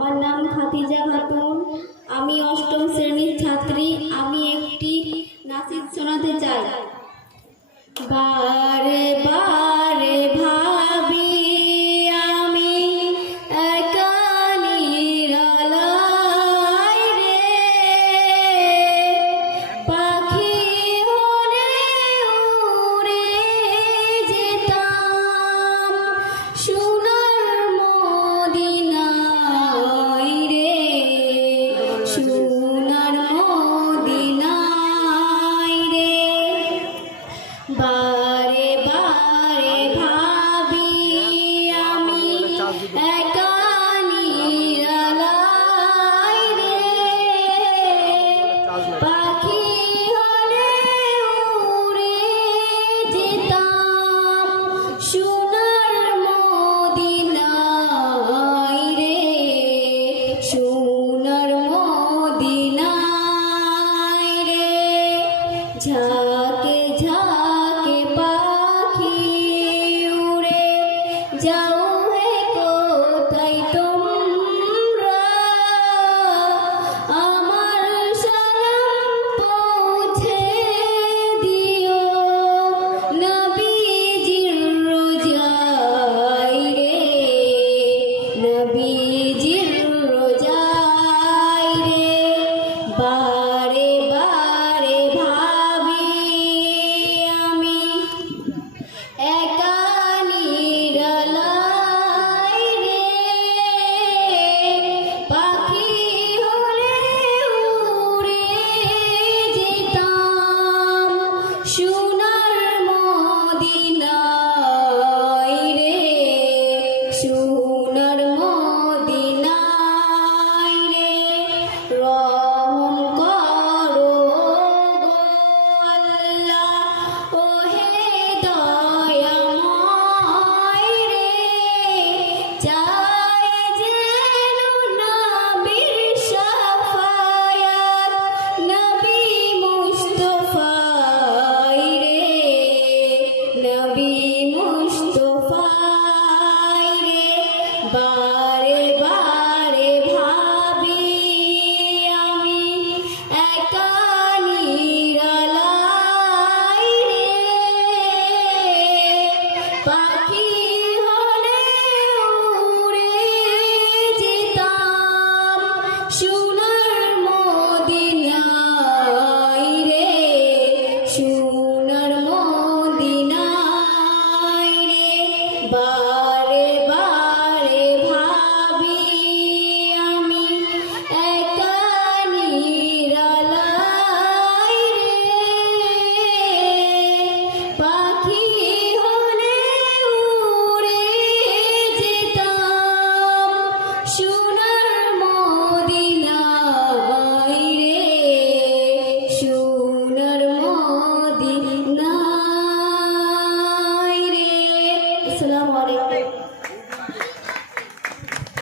আমার নাম খাতিজা খাতুন। আমি অষ্টম শ্রেণির ছাত্রী। আমি একটি নাসিদ শোনাতে চাই। বারে বার छा السلام عليكم